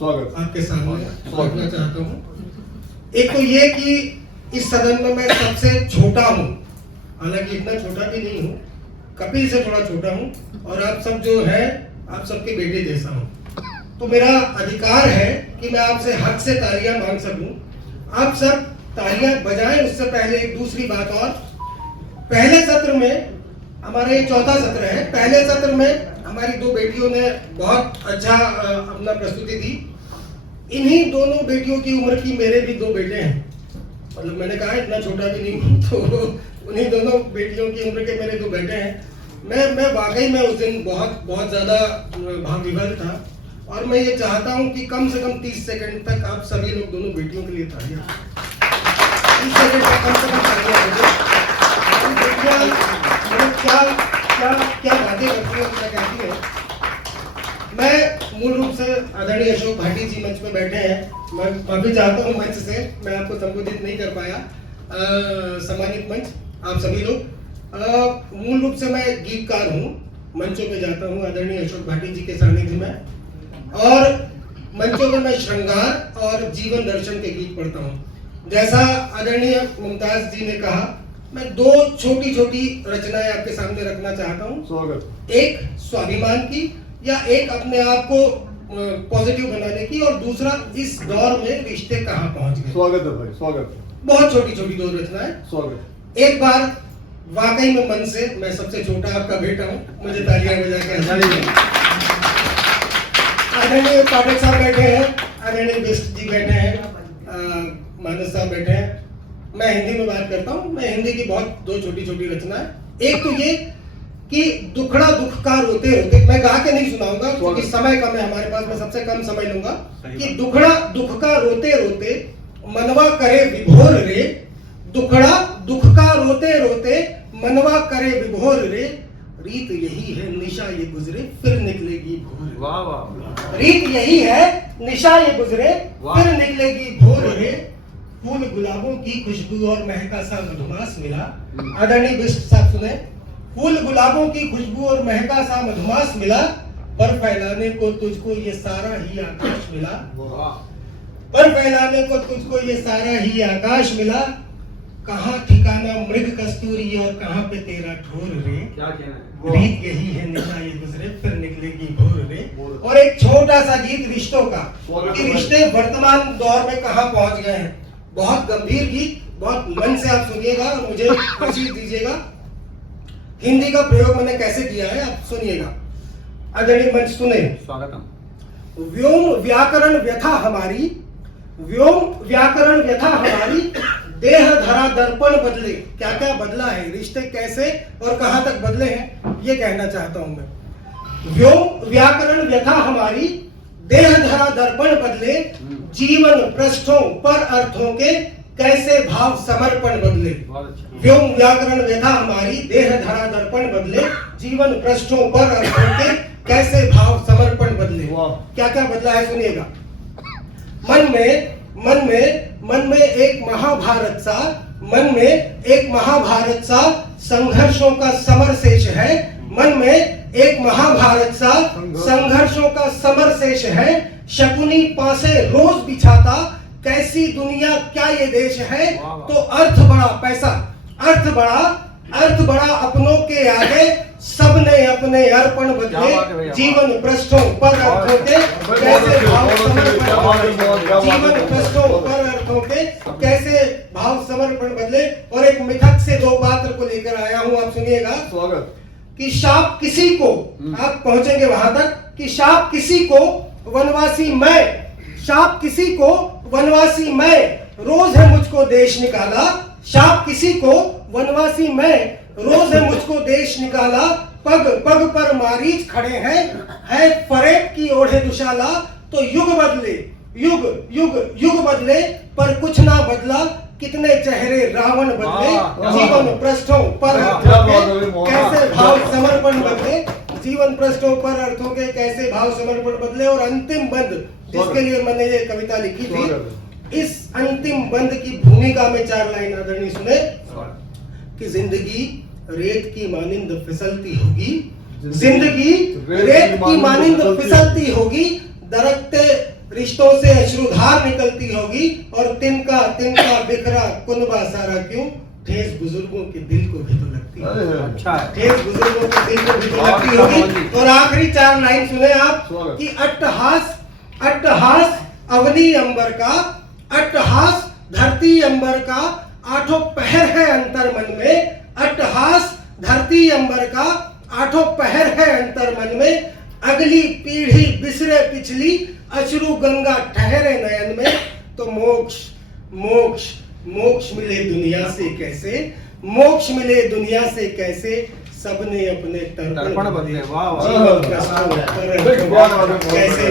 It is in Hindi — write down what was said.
स्वागत आपके सामने रखना चाहता हूँ। एक तो ये कि इस सदन में मैं सबसे छोटा हूँ, हालांकि इतना छोटा भी नहीं हूँ, कपिल से थोड़ा छोटा हूँ और आप सब जो है आप सबके बेटे जैसा हूँ। तो मेरा अधिकार है कि मैं आपसे हक से तालियां मांग सकूं। आप सब तालियां बजाएं। उससे पहले एक दूसरी बात और, पहले सत्र में हमारा ये चौथा सत्र है, पहले सत्र में हमारी दो बेटियों ने बहुत अच्छा अपना प्रस्तुति दी। इन्हीं दोनों बेटियों की उम्र की मेरे भी दो बेटे हैं, मतलब मैंने कहा इतना छोटा भी नहीं हूँ, तो उन्हीं दोनों बेटियों की उम्र के मेरे दो बेटे हैं। मैं वाकई में उस दिन बहुत ज्यादा भावविभोर था और मैं ये चाहता हूँ कि कम से कम 30 सेकंड तक आप सभी लोग दोनों बेटियों के लिए तालियां, 30 सेकंड तक कम से कम तालियां बजाएं। बेटियां मतलब क्या बातें करती हैं, क्या कहती हैं। मैं मूल रूप से आदरणीय अशोक भाटी जी मंच पे बैठे हैं, मैं माफी चाहता हूँ मंच से, मैं आपको संबोधित नहीं कर पाया। सम्मानित मंच, आप सभी लोग, मूल रूप से मैं गीतकार हूँ, मंचों पे जाता हूँ आदरणीय अशोक भाटी जी के सानिध्य में, और मंचों पे मैं श्रृंगार और जीवन दर्शन के गीत पढ़ता हूँ। जैसा आदरणीय मुमताज जी ने कहा, मैं दो छोटी छोटी रचनाएं आपके सामने रखना चाहता हूँ। स्वागत। एक स्वाभिमान की या एक अपने आप को पॉजिटिव बनाने की, और दूसरा इस दौर में रिश्ते कहाँ पहुंच गए। स्वागत है भाई, स्वागत। बहुत छोटी छोटी दो रचनाएं। स्वागत। एक बार वाकई में मन से, मैं सबसे छोटा आपका बेटा हूँ, मुझे तालियां बजा के आदरणीय पाठक साहब बैठे हैं, आदरणीय बिष्ट जी बैठे हैं, मानस साहब बैठे हैं। मैं हिंदी में बात करता हूँ। मैं हिंदी की बहुत दो छोटी छोटी रचनाएं। एक तो ये कि दुखड़ा दुख का रोते रोते, मैं गा के नहीं सुनाऊंगा क्योंकि समय कम है हमारे पास, मैं सबसे कम समय लूंगा। कि दुखड़ा दुख का रोते रोते मनवा करे विभोर रे, दुखड़ा दुख का रोते रोते मनवा करे विभोर रे, रीत यही है निशा ये गुजरे फिर निकलेगी भोर। वाह वाह। रीत यही है निशा ये गुजरे फिर निकलेगी भोर रे, फूल गुलाबों की खुशबू और महका सा मधुमास मिला। आदरणीय बिष्ट साहब सुने, फूल गुलाबों की खुशबू और महका सा मधुमास मिला, पर फैलाने को तुझको ये सारा ही आकाश मिला। पर फैलाने को तुझको ये सारा ही आकाश मिला, कहाँ ठिकाना मृग कस्तूरी और कहाँ पे तेरा ठोर रे, क्या कहना है। रीत यही है निशा ये गुजरे फिर निकलेगी भोर रे। और एक छोटा सा गीत रिश्तों का, कि रिश्ते वर्तमान दौर में कहाँ पहुंच गए हैं। बहुत गंभीर गीत, बहुत मन से आप सुनिएगा और मुझे आशीष दीजिएगा। हिंदी का प्रयोग मैंने कैसे किया है आप सुनिएगा। आदरणीय मंच सुने। स्वागतम। व्योम व्याकरण व्यथा हमारी, व्योम व्याकरण व्यथा हमारी, देह धरा दर्पण बदले। क्या क्या बदला है, रिश्ते कैसे और कहां तक बदले हैं, ये कहना चाहता हूं मैं। व्योम व्याकरण व्यथा हमारी, देह धरा दर्पण बदले, जीवन पृष्ठों पर अर्थों के कैसे भाव समर्पण बदले। व्योम व्याकरण व्यथा हमारी, देह धरा दर्पण बदले, जीवन पृष्ठों पर अर्थों के कैसे भाव समर्पण बदले। क्या क्या बदला है सुनिएगा। मन में एक महाभारत सा, मन में एक महाभारत सा संघर्षों का समर शेष है। मन में एक महाभारत सा संघर्षों का समर शेष है, शकुनी पासे रोज बिछाता, कैसी दुनिया क्या ये देश है। तो अर्थ बड़ा पैसा, अर्थ बड़ा अपनों के आगे, सबने अपने अर्पण बदले, जीवन पृष्ठों पर अर्थों के कैसे भाव समर्पण बदले, जीवन पृष्ठों पर अर्थों के कैसे भाव समर्पण बदले। और एक मिथक से दो पात्र को लेकर आया हूं, आप सुनिएगा। स्वागत। कि शाप किसी को, आप पहुंचेंगे वहां तक, कि शाप किसी को वनवासी मैं, शाप किसी को वनवासी मैं, रोज है मुझको देश निकाला। शाप किसी को वनवासी मैं, रोज है मुझको देश निकाला, पग पग पर मारीच खड़े हैं, है फरेब की ओढ़े दुशाला। तो युग बदले, युग बदले पर कुछ ना बदला, कितने चेहरे रावण बदले, जीवन पृष्ठों पर अर्थों के कैसे भाव समर्पण बदले, जीवन पृष्ठों पर अर्थों के कैसे भाव समर्पण बदले। और अंतिम बंद जिसके लिए मैंने ये कविता लिखी थी, इस अंतिम बंद की भूमिका में 4 लाइन आदरणीय सुने। कि जिंदगी रेत की मानिंद फिसलती होगी, जिंदगी रेत की मानिंद फिसलती होगी, दरकते रिश्तों से अश्रुधार निकलती होगी और तिनका तिनका बिखरा कुनबा सारा क्यों, ठेस बुजुर्गों के दिल को भी तो लगती है। अच्छा है। ठेस बुजुर्गों के दिल को भी तो लगती होगी। और आखिरी 4 लाइन सुने आप कि अट्टहास अट्टहास अवनी अंबर का, अट्टहास धरती अंबर का, आठों पहर है अंतर मन में, अट्टहास धरती अंबर का, आठों पहर है अंतर मन में, अगली पीढ़ी बिसरे पिछली, अश्रु गंगा ठहरे नयन में, तो मोक्ष मोक्ष मोक्ष मिले दुनिया से कैसे, मोक्ष मिले दुनिया से कैसे, सबने अपने तर्पण बदले। वाह वाह। जीवन का कैसे